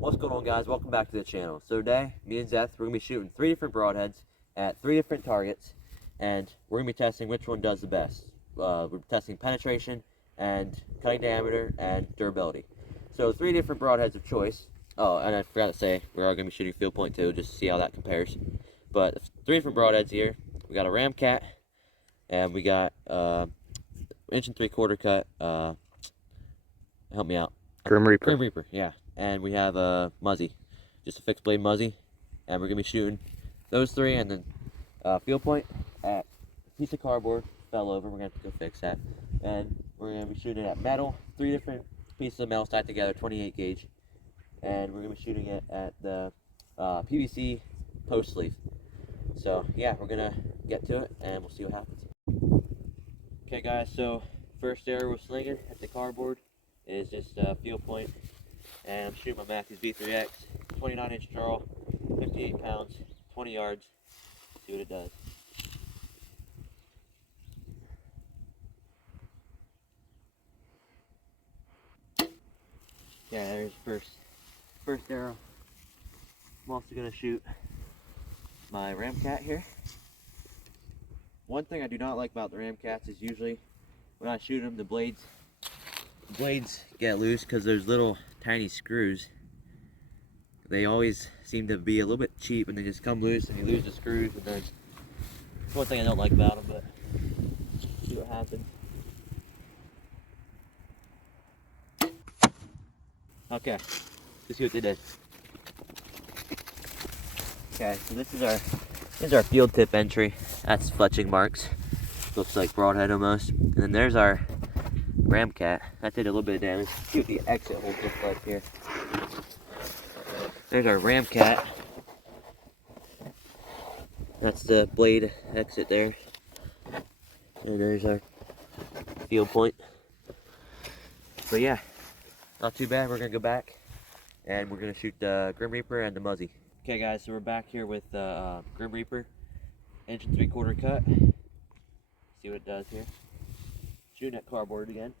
What's going on, guys? Welcome back to the channel. So today, me and Zeth, we're going to be shooting 3 different broadheads at 3 different targets, and we're going to be testing which one does the best. We're testing penetration and cutting diameter and durability. So 3 different broadheads of choice. Oh, and I forgot to say, we are going to be shooting field point too, just to see how that compares. But 3 different broadheads here. We got a Ramcat, and we got 1 3/4 cut. Help me out. Grim Reaper. Grim Reaper, yeah. And we have a Muzzy, just a fixed blade Muzzy, and we're gonna be shooting those 3, and then field point at a piece of cardboard fell over. We're gonna have to go fix that, and we're gonna be shooting at metal, 3 different pieces of metal tied together, 28 gauge, and we're gonna be shooting it at the PVC post sleeve. So yeah, we're gonna get to it, and we'll see what happens. Okay, guys. So first arrow we're slinging at the cardboard is just field point. And I'm shooting my Mackey's B3X, 29-inch draw, 58 pounds, 20 yards. See what it does. Yeah, there's first arrow. I'm also gonna shoot my Ramcat here. One thing I do not like about the Ramcats is usually when I shoot them, the blades get loose because there's little tiny screws. They always seem to be a little bit cheap and they just come loose and you lose the screws, and then that's one thing I don't like about them, but see what happens. Okay, let's see what they did. Okay, so this is our field tip entry. That's fletching marks. Looks like broadhead almost. And then there's our Ramcat. That did a little bit of damage. See what the exit holes look like here. There's our Ramcat. That's the blade exit there. And there's our field point. But yeah, not too bad. We're gonna go back and we're gonna shoot the Grim Reaper and the Muzzy. Okay, guys, so we're back here with the Grim Reaper, 1 3/4 cut. See what it does here. Shooting at cardboard again.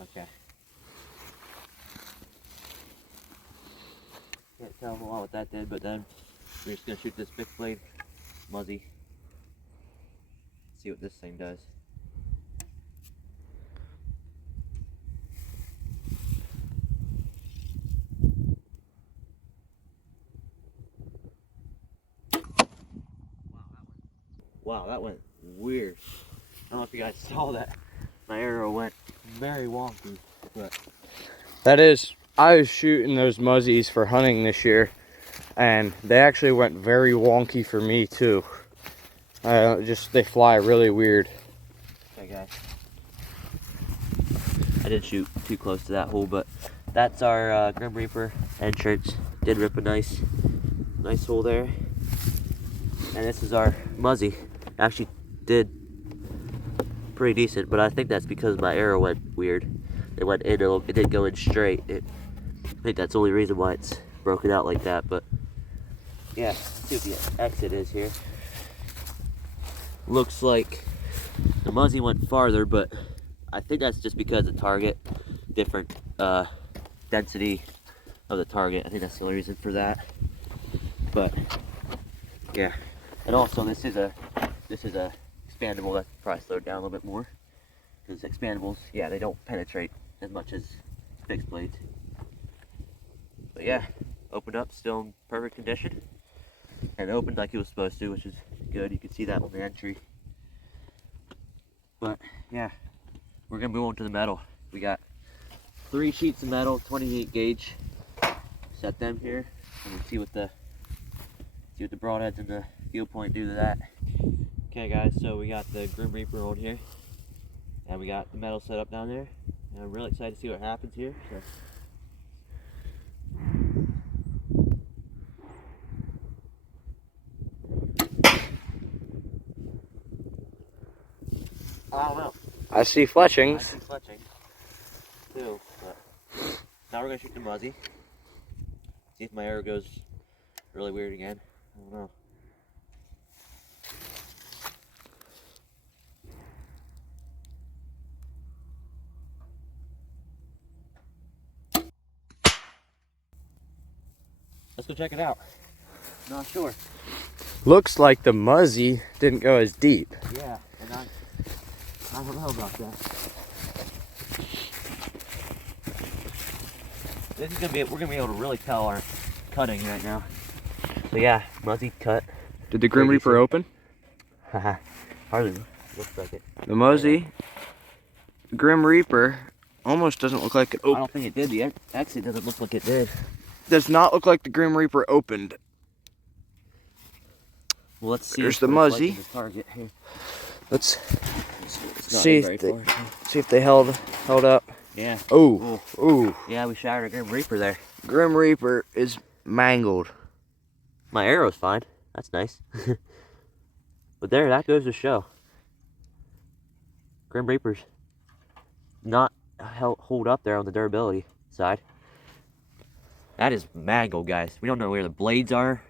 Okay. Can't tell a whole lot what that did, but then we're just gonna shoot this fixed blade Muzzy. See what this thing does. Wow, that went weird. I don't know if you guys saw that. My arrow went very wonky, but That is, I was shooting those Muzzies for hunting this year, and they actually went very wonky for me too. They fly really weird. okay, guys. I didn't shoot too close to that hole, but that's our Grim Reaper entrance. Did rip a nice hole there. And this is our Muzzy. Actually did pretty decent, but I think that's because my arrow went weird. It went in it didn't go in straight. I think that's the only reason why it's broken out like that. But yeah, let's see what the exit is here. Looks like the Muzzy went farther, but I think that's just because the target, different density of the target. I think that's the only reason for that. But yeah, and also this is a expandable that probably slowed down a little bit more, because expandables, yeah, they don't penetrate as much as fixed blades. But yeah, opened up, still in perfect condition, and opened like it was supposed to, which is good. You can see that on the entry. But yeah, we're gonna move on to the metal. We got 3 sheets of metal, 28 gauge. Set them here, and we'll see what the broadheads and the field point do to that. Okay, guys, so we got the Grim Reaper on here, and we got the metal set up down there, and I'm really excited to see what happens here. So. I don't know. I see fletchings. I see fletching too, but now we're gonna shoot the Muzzy. See if my arrow goes really weird again. I don't know. Let's go check it out. Not sure. Looks like the Muzzy didn't go as deep. Yeah, and I don't know about that. This is we're gonna be able to really tell our cutting right now. So yeah, Muzzy cut. Did the Grim Reaper open? Haha, hardly looks like it. The Muzzy, Grim Reaper, almost doesn't look like it I opened. don't think it did. The exit doesn't look like it did. Does not look like the Grim Reaper opened. Well, let's see. There's if the what it's Muzzy. like in the target here. Let's It's not see very if they far. see if they held up. Yeah. Oh, ooh. Yeah, we shattered a Grim Reaper there. Grim Reaper is mangled. My arrow's fine. That's nice. But there, that goes to show. Grim Reaper's not hold up there on the durability side. That is mangled, guys. We don't know where the blades are.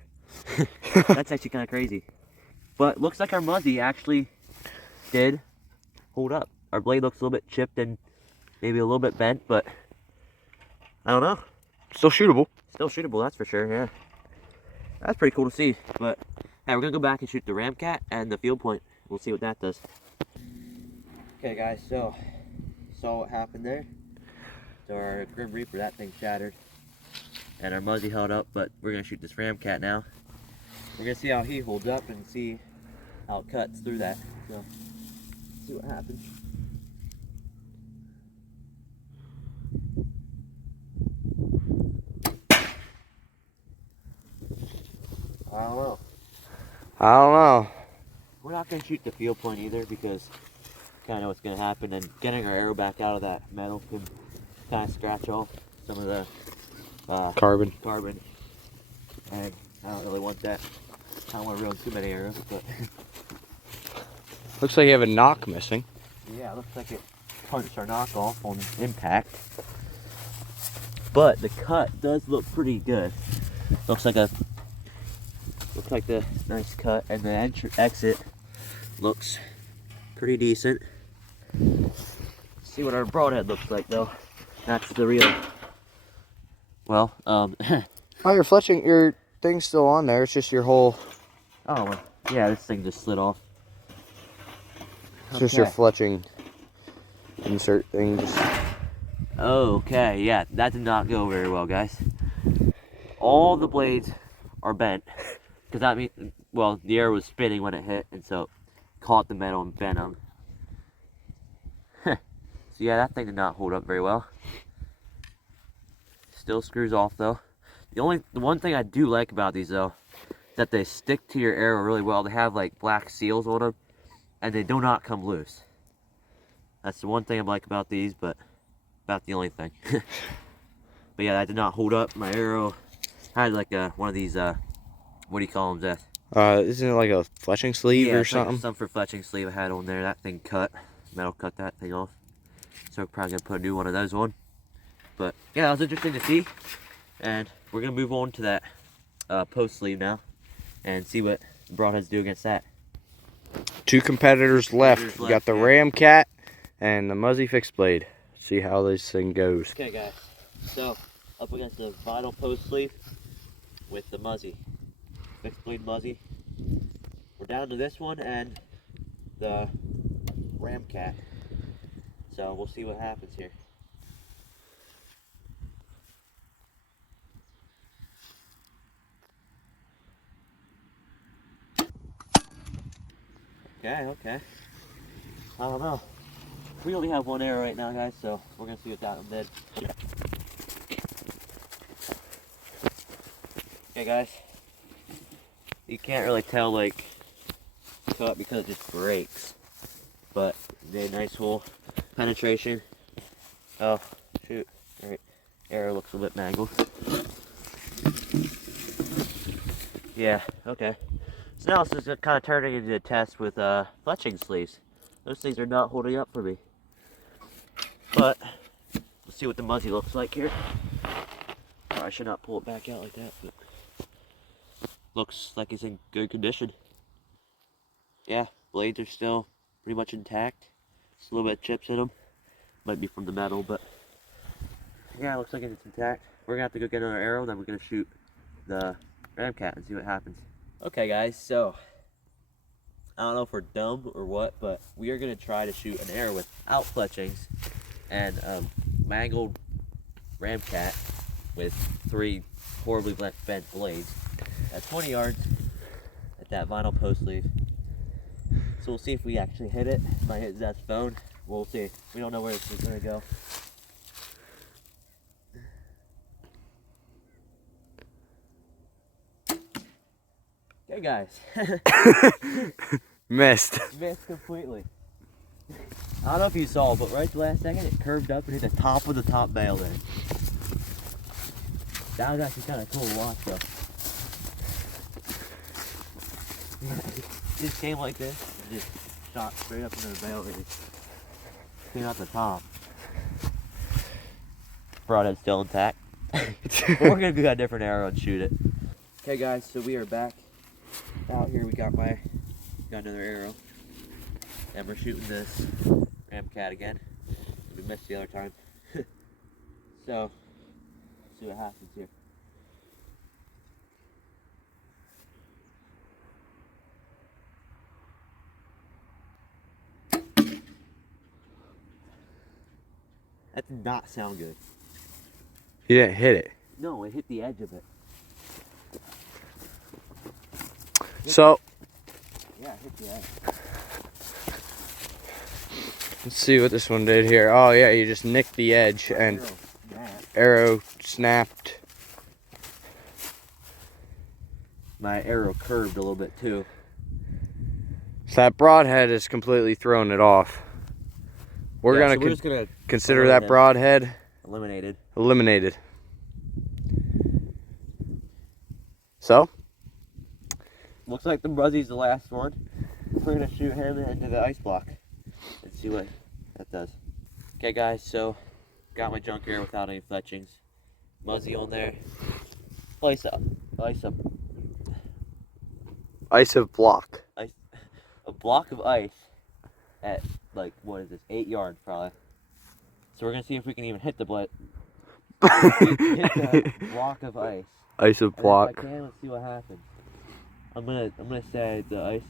That's actually kind of crazy. But looks like our Muzzy actually did hold up. Our blade looks a little bit chipped and maybe a little bit bent, but I don't know. Still shootable. Still shootable, that's for sure, yeah. That's pretty cool to see, but hey, we're gonna go back and shoot the Ramcat and the field point. We'll see what that does. Okay guys, so saw what happened there. So our Grim Reaper, that thing shattered. And our Muzzy held up, but we're gonna shoot this Ramcat now. We're gonna see how he holds up and see how it cuts through that. So, see what happens. I don't know. I don't know. We're not gonna shoot the field point either because kind of know what's gonna happen, and getting our arrow back out of that metal can kind of scratch off some of the Carbon. And I don't really want that. I don't want to ruin too many arrows, but Looks like you have a knock missing. yeah, it looks like it punched our knock off on impact. But the cut does look pretty good. Looks like the nice cut, and the exit looks pretty decent. See what our broadhead looks like though. That's the real. Well, Oh, your fletching, your thing's still on there. It's just your whole. oh, well, yeah, this thing just slid off. It's just your fletching insert thing. Okay, yeah, that did not go very well, guys. All the blades are bent. Because that means, well, the arrow was spinning when it hit, and so it caught the metal and bent them. So yeah, that thing did not hold up very well. Still screws off though. The one thing I do like about these though, that they stick to your arrow really well. They have like black seals on them, and they do not come loose. That's the one thing I like about these, but about the only thing. But yeah, that did not hold up. My arrow had like one of these, what do you call them, Zeth? Isn't it like a fletching sleeve or something? Like some for fletching sleeve I had on there. That thing cut. Metal cut that thing off. So we're probably gonna put a new one of those on. But yeah, that was interesting to see. And we're gonna move on to that post sleeve now and see what the broadheads do against that. Two competitors left. We got the yeah. Ramcat and the Muzzy fixed blade. See how this thing goes. Okay guys, so up against the vinyl post sleeve with the Muzzy, fixed blade Muzzy. We're down to this one and the Ramcat. So we'll see what happens here. Okay. I don't know. We only have one arrow right now, guys, so we're gonna see what that one did. Okay, guys. You can't really tell, like, cut because it just breaks. But they nice hole penetration. Oh, shoot. Alright. Arrow looks a bit mangled. Yeah, okay. So now this is kind of turning into a test with fletching sleeves. Those things are not holding up for me. But, let's see what the Muzzy looks like here. Oh, I should not pull it back out like that, but looks like it's in good condition. Yeah, blades are still pretty much intact. Just a little bit of chips in them. Might be from the metal, but yeah, it looks like it's intact. We're gonna have to go get another arrow, then we're gonna shoot the ramcat and see what happens. Okay guys, so I don't know if we're dumb or what, but we are gonna try to shoot an arrow without fletchings and mangled ramcat with 3 horribly bent blades at 20 yards at that vinyl post leaf. So we'll see if we actually hit it. Might hit Zeth's phone. We'll see. We don't know where this is gonna go. Okay guys. Missed. Missed completely. I don't know if you saw, but right at the last second it curved up and hit the top of the top bale there. That was actually kind of cool to watch though. Just came like this and just shot straight up into the bale there. Came out the top. Broadhead's still intact. But we're gonna do a different arrow and shoot it. Okay guys, so we are back out here. We got another arrow. And we're shooting this ramcat again. We missed the other time. So, let's see what happens here. That did not sound good. You didn't hit it. No, it hit the edge of it. So, Yeah, it hit the edge. let's see what this one did here. Oh yeah, you just nicked the edge and arrow snapped. My arrow curved a little bit too. So that broadhead is completely thrown it off. We're Yeah, gonna, so we're just gonna consider that broadhead eliminated. eliminated. So, Looks like the Muzzy's the last one. We're gonna shoot him into the ice block and see what that does. Okay guys, so got my junk arrow without any fletchings. Muzzy on there. Ice of block. a block of ice at like, what is this, 8 yards probably. So we're gonna see if we can even hit the hit the block of ice. Ice of And block. if I can, let's see what happens. I'm gonna say the ice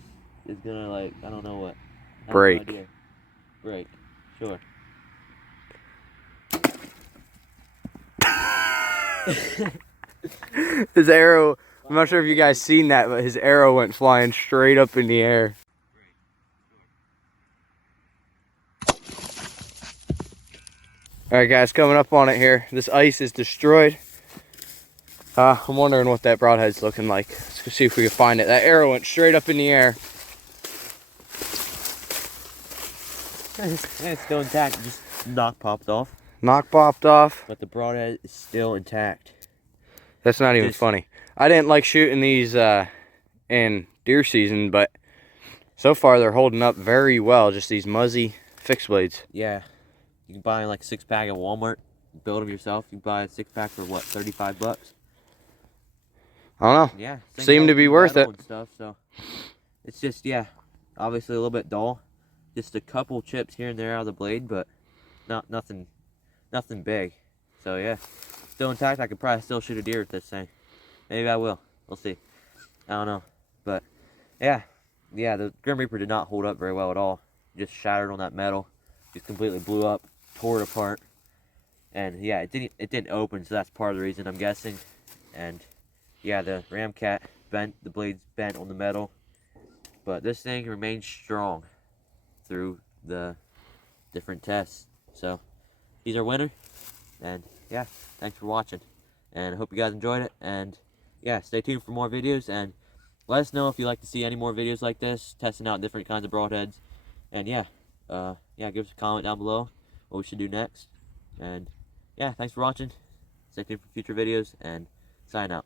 is gonna, like, I don't know what. I have no Break. idea. Break. Sure. His arrow, I'm not sure if you guys seen that, but his arrow went flying straight up in the air. Alright guys, coming up on it here. This ice is destroyed. I'm wondering what that broadhead's looking like. Let's go see if we can find it. That arrow went straight up in the air. Yeah, it's still intact. Just knock popped off. Knock popped off. But the broadhead is still intact. That's not even funny. I didn't like shooting these in deer season, but so far they're holding up very well. Just these Muzzy fixed blades. Yeah. You can buy like a 6-pack at Walmart. Build them yourself. You can buy a 6-pack for what, $35? I don't know. Yeah. Seemed to be worth it. And stuff, so it's just, yeah, obviously a little bit dull. Just a couple chips here and there out of the blade, but nothing big. So yeah, still intact. I could probably still shoot a deer with this thing. Maybe I will. We'll see. I don't know. But yeah, the Grim Reaper did not hold up very well at all. Just shattered on that metal. Just completely blew up, tore it apart. And yeah, it didn't open, so that's part of the reason, I'm guessing. And yeah, the ramcat bent, the blades bent on the metal. But this thing remains strong through the different tests. So he's our winner. And yeah, thanks for watching. And I hope you guys enjoyed it. And yeah, stay tuned for more videos. And let us know if you'd like to see any more videos like this, testing out different kinds of broadheads. And yeah, give us a comment down below what we should do next. And yeah, thanks for watching. Stay tuned for future videos and sign out.